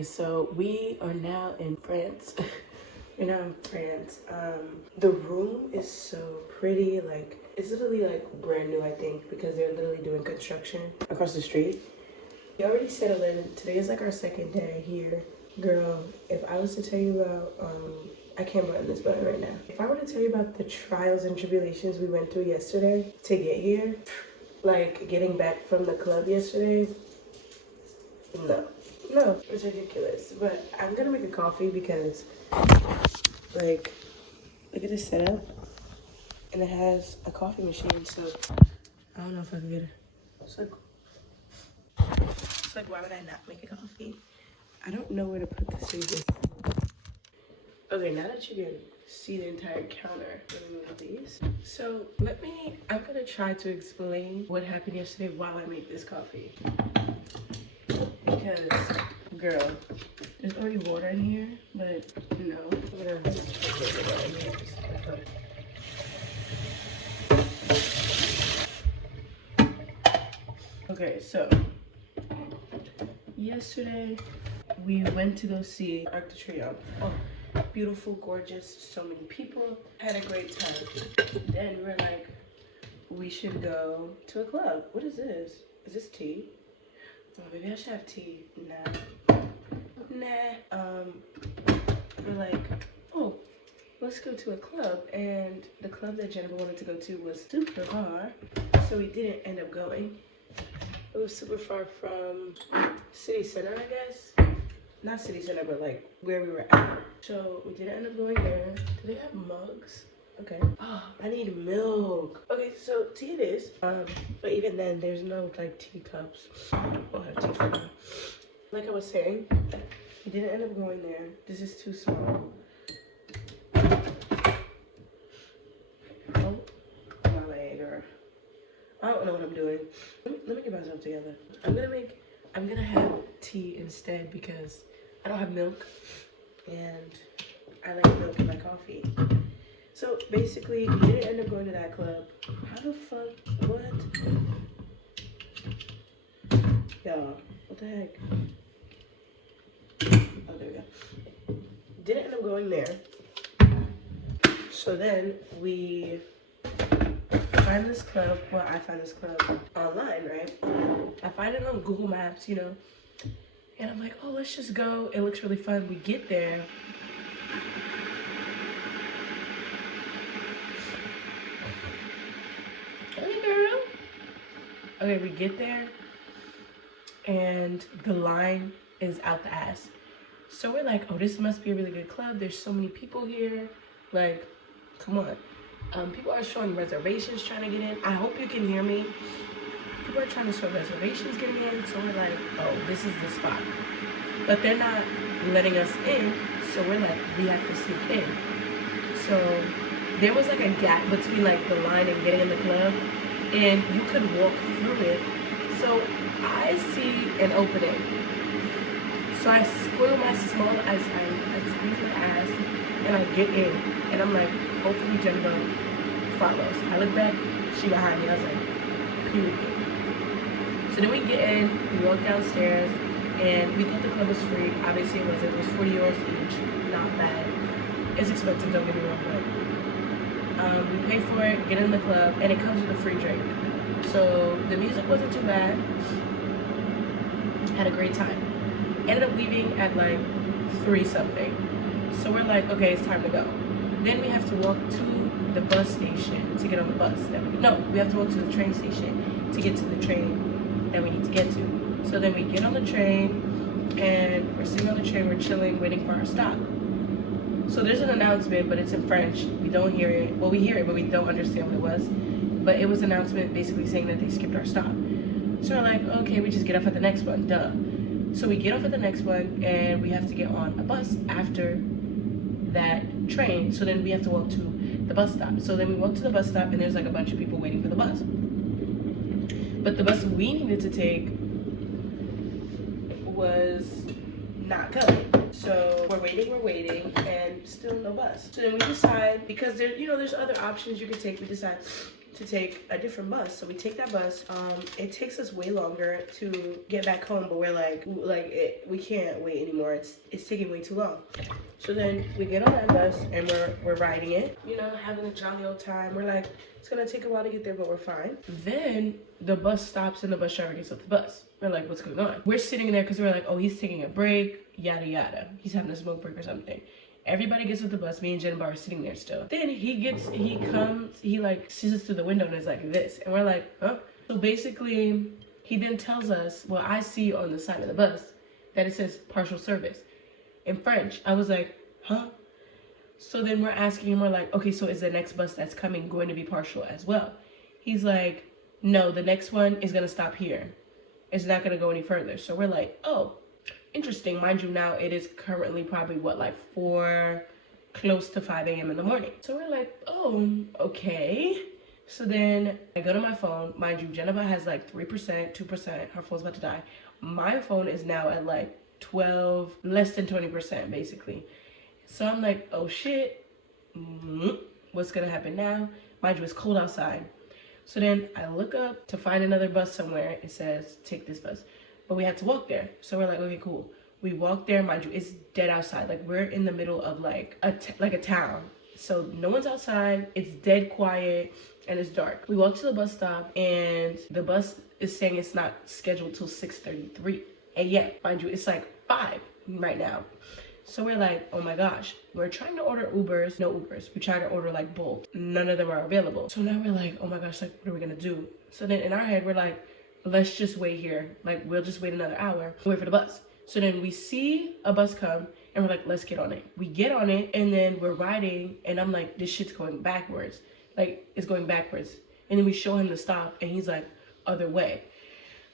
Okay, so we are now in France. We're now in France. The room is so pretty. Like, it's literally like brand new, I think, because they're literally doing construction across the street. We already settled in. Today is like our second day here. Girl, if I was to tell you about, I can't button this button right now. If I were to tell you about the trials and tribulations we went through yesterday to get here, like getting back from the club yesterday, no, it's ridiculous. But I'm gonna make a coffee because, like, look at this setup, and it has a coffee machine. So I don't know if I can get it. It's like why would I not make a coffee? I don't know where to put this in. Okay, now that you can see the entire counter, let me move these. So I'm gonna try to explain what happened yesterday while I make this coffee. Because, girl, there's already water in here, but no. I'm gonna put the water in here. Okay, so yesterday we went to go see Arc de Triomphe. Oh, beautiful, gorgeous, so many people. Had a great time. Then we're like, we should go to a club. What is this? Is this tea? Oh, maybe I should have tea. Nah. We're like, oh, let's go to a club. And the club that Jennifer wanted to go to was super far, so we didn't end up going. It was super far from city center, I guess. Not city center, but like where we were at. So we didn't end up going there. Do they have mugs? Okay. Oh, I need milk. Okay, so tea it is. But even then, there's no like teacups. We'll have tea for now. Like I was saying, we didn't end up going there. This is too small. Oh, my leg, or I don't know what I'm doing. Let me get myself together. I'm gonna have tea instead because I don't have milk, and I like milk in my coffee. So basically, we didn't end up going to that club. How the fuck? What? Y'all, what the heck? Oh, there we go. Didn't end up going there. So then we find this club. Well, I find this club online, right? I find it on Google Maps, you know. And I'm like, oh, let's just go. It looks really fun. We get there. Okay, we get there, and the line is out the ass. So we're like, oh, this must be a really good club. There's so many people here. Like, come on. People are showing reservations trying to get in. I hope you can hear me. People are trying to show reservations getting in. So we're like, oh, this is the spot. But they're not letting us in. So we're like, we have to sneak in. So there was like a gap between like the line and getting in the club. And you could walk through it. So I see an opening. So I squirrel my small ass, I squeeze my ass, and I get in. And I'm like, hopefully Jennifer follows. I look back, she behind me. I was like, period. So then we get in, we walk downstairs, and we thought the club was free. Obviously it wasn't. It was 40 euros each. Not bad. It's expensive, don't get me wrong, but we pay for it, get in the club, and it comes with a free drink. So the music wasn't too bad. Had a great time. Ended up leaving at like 3 something. So we're like, okay, it's time to go. Then we have to walk to the bus station to get on the bus. We have to walk to the train station to get to the train that we need to get to. So then we get on the train, and we're sitting on the train, we're chilling, waiting for our stop. So there's an announcement, but it's in French. We don't hear it. Well, we hear it, but we don't understand what it was. But it was an announcement basically saying that they skipped our stop. So we're like, okay, we just get off at the next one, duh. So we get off at the next one, and we have to get on a bus after that train. So then we have to walk to the bus stop. So then we walk to the bus stop, and there's like a bunch of people waiting for the bus. But the bus we needed to take was not coming. So we're waiting, and still no bus. So then we decide, because there's other options you could take. We decide, to take a different bus. So we take that bus. It takes us way longer to get back home, but we're like we can't wait anymore. It's taking way too long. So then we get on that bus and we're riding it, you know, having a jolly old time. We're like, it's gonna take a while to get there, but we're fine. Then the bus stops and the bus driver gets off the bus. We're like, what's going on? We're sitting there because we're like, oh, he's taking a break, yada yada. He's having a smoke break or something. Everybody gets off the bus. Me and Jen are sitting there still. Then he comes, he like sees us through the window and is like this. And we're like, huh? So basically, he then tells us, well, I see on the side of the bus that it says partial service in French. I was like, huh? So then we're asking him, we're like, okay, so is the next bus that's coming going to be partial as well? He's like, no, the next one is gonna stop here. It's not gonna go any further. So we're like, oh, interesting. Mind you, now it is currently probably what, like 4, close to 5 a.m. in the morning. So we're like, oh, okay. So then I go to my phone. Mind you, Jennifer has like 3%, 2%. Her phone's about to die. My phone is now at like 12, less than 20% basically. So I'm like, oh shit, what's gonna happen now? Mind you, it's cold outside. So then I look up to find another bus somewhere. It says, take this bus. But we had to walk there. So we're like, okay, cool. We walk there, mind you, it's dead outside. Like we're in the middle of like a town. So no one's outside, it's dead quiet, and it's dark. We walk to the bus stop and the bus is saying it's not scheduled till 6:33 a.m. Mind you, it's like 5 right now. So we're like, oh my gosh, we're trying to order Ubers, no Ubers. We try to order like Bolt, none of them are available. So now we're like, oh my gosh, like what are we gonna do? So then in our head, we're like, let's just wait here. Like we'll just wait another hour, wait for the bus. So then we see a bus come and we're like, let's get on it. We get on it and then we're riding and I'm like, this shit's going backwards. Like it's going backwards. And then we show him the stop and he's like, other way.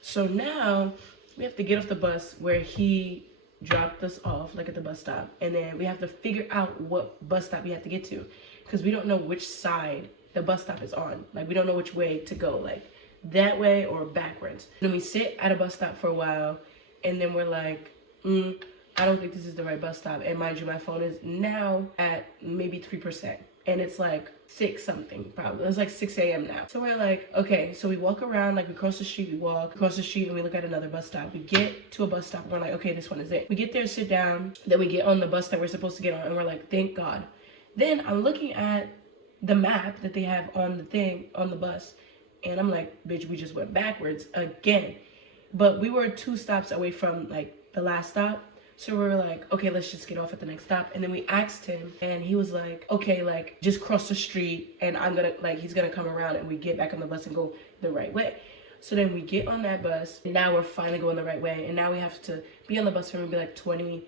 So now we have to get off the bus where he dropped us off, like at the bus stop, and then we have to figure out what bus stop we have to get to because we don't know which side the bus stop is on. Like we don't know which way to go, like that way or backwards. Then we sit at a bus stop for a while and then we're like, I don't think this is the right bus stop. And mind you, my phone is now at maybe 3% and it's like 6 something probably. It's like 6 a.m. now. So we're like, okay, so we walk around, like we cross the street, we walk across the street and we look at another bus stop. We get to a bus stop and we're like, okay, this one is it. We get there, sit down, then we get on the bus that we're supposed to get on and we're like, thank God. Then I'm looking at the map that they have on the thing, on the bus, and I'm like, bitch, we just went backwards again. But we were 2 stops away from like the last stop. So we were like, okay, let's just get off at the next stop. And then we asked him and he was like, okay, like just cross the street and I'm gonna, like, he's gonna come around and we get back on the bus and go the right way. So then we get on that bus and now we're finally going the right way. And now we have to be on the bus for maybe like 20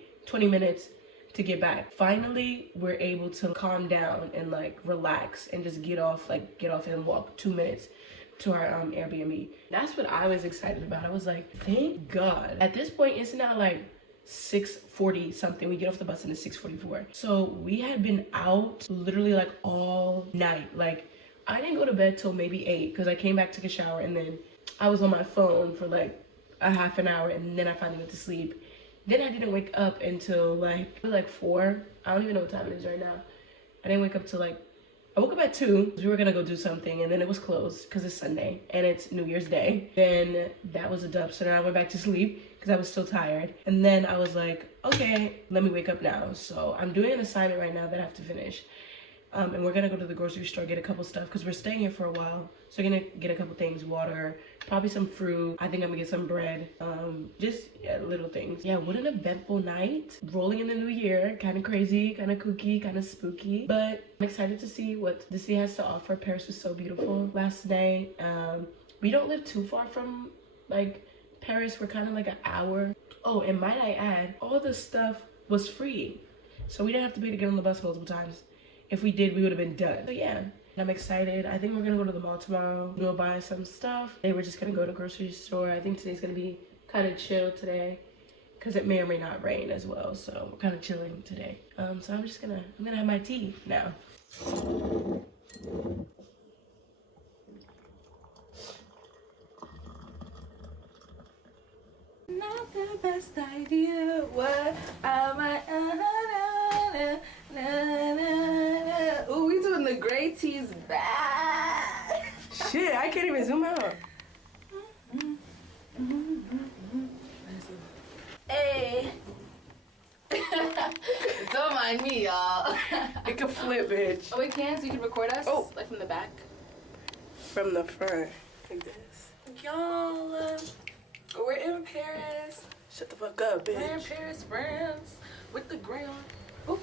minutes to get back. Finally, we're able to calm down and like relax and just get off and walk 2 minutes to our Airbnb. That's what I was excited about. I was like, thank God. At this point, it's now like 6:40 something. We get off the bus and it's 6:44. So we had been out literally like all night. Like I didn't go to bed till maybe 8 because I came back, took a shower, and then I was on my phone for like a half an hour and then I finally went to sleep. Then I didn't wake up until like 4. I don't even know what time it is right now. I didn't wake up till like, I woke up at 2. We were gonna go do something and then it was closed because it's Sunday and it's New Year's Day. Then that was a dub. So then I went back to sleep because I was still tired. And then I was like, okay, let me wake up now. So I'm doing an assignment right now that I have to finish. And we're gonna go to the grocery store, get a couple stuff because we're staying here for a while. So we're gonna get a couple things, water, probably some fruit. I think I'm gonna get some bread. Just little things. Yeah, what an eventful night. Rolling in the new year, kind of crazy, kind of kooky, kind of spooky. But I'm excited to see what the city has to offer. Paris was so beautiful last night. We don't live too far from like Paris. We're kind of like an hour. Oh, and might I add, all the stuff was free. So we didn't have to pay to get on the bus multiple times. If we did, we would have been done. So yeah, I'm excited. I think we're gonna go to the mall tomorrow. We'll buy some stuff. Today we're just gonna go to the grocery store. I think today's gonna be kind of chill today because it may or may not rain as well. So we're kind of chilling today. So I'm gonna have my tea now. Not the best idea. What am I? Oh, we doing the gray teas back. shit, I can't even zoom out. Hey. Don't mind me, y'all. It can flip, bitch. Oh, we can? So you can record us? Oh. Like from the back? From the front, like this. Y'all, we're in Paris. Shut the fuck up, bitch. We're in Paris, France, with the ground. Oop.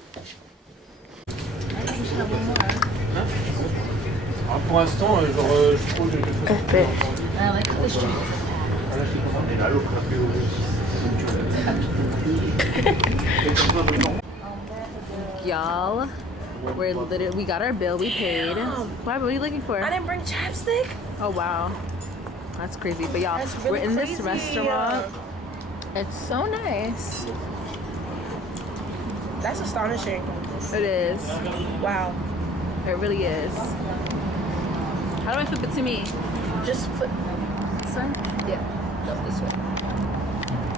Ah, pour l'instant, genre, je trouve que je fais I like how this drink is Y'all, we got our bill, we paid. What are you looking for? I didn't bring chapstick. Oh wow, that's crazy. But y'all, That's really we're in this crazy. restaurant. It's so nice. That's astonishing. It is. Wow. It really is. How do I flip it to me? Just flip. This way? Yeah. No, this way.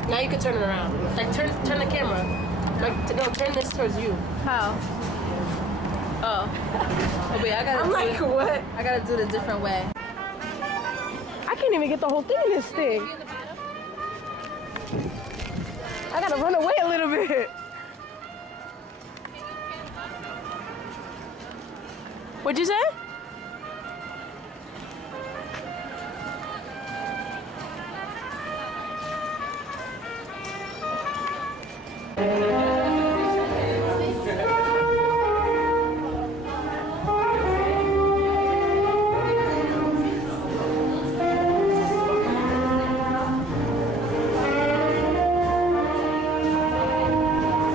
Now you can turn it around. Like turn the camera. Like no, turn this towards you. How? Oh wait, I gotta. I'm like, what? I gotta do it a different way. I can't even get the whole thing in this thing. I gotta run away a little bit. What'd you say?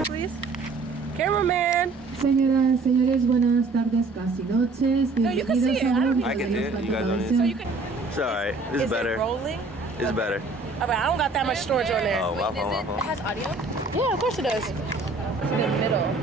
Please. Cameraman. Señoras, señores, buenas tardes, casi noches. No, you can see it. I don't need I can see it. You guys don't need So it. you can. It's alright. It's Is better. it rolling? It's better. Okay, I don't got that much storage on there. Oh, wow, wow, wow. It has audio? Yeah, of course it does. It's in the middle.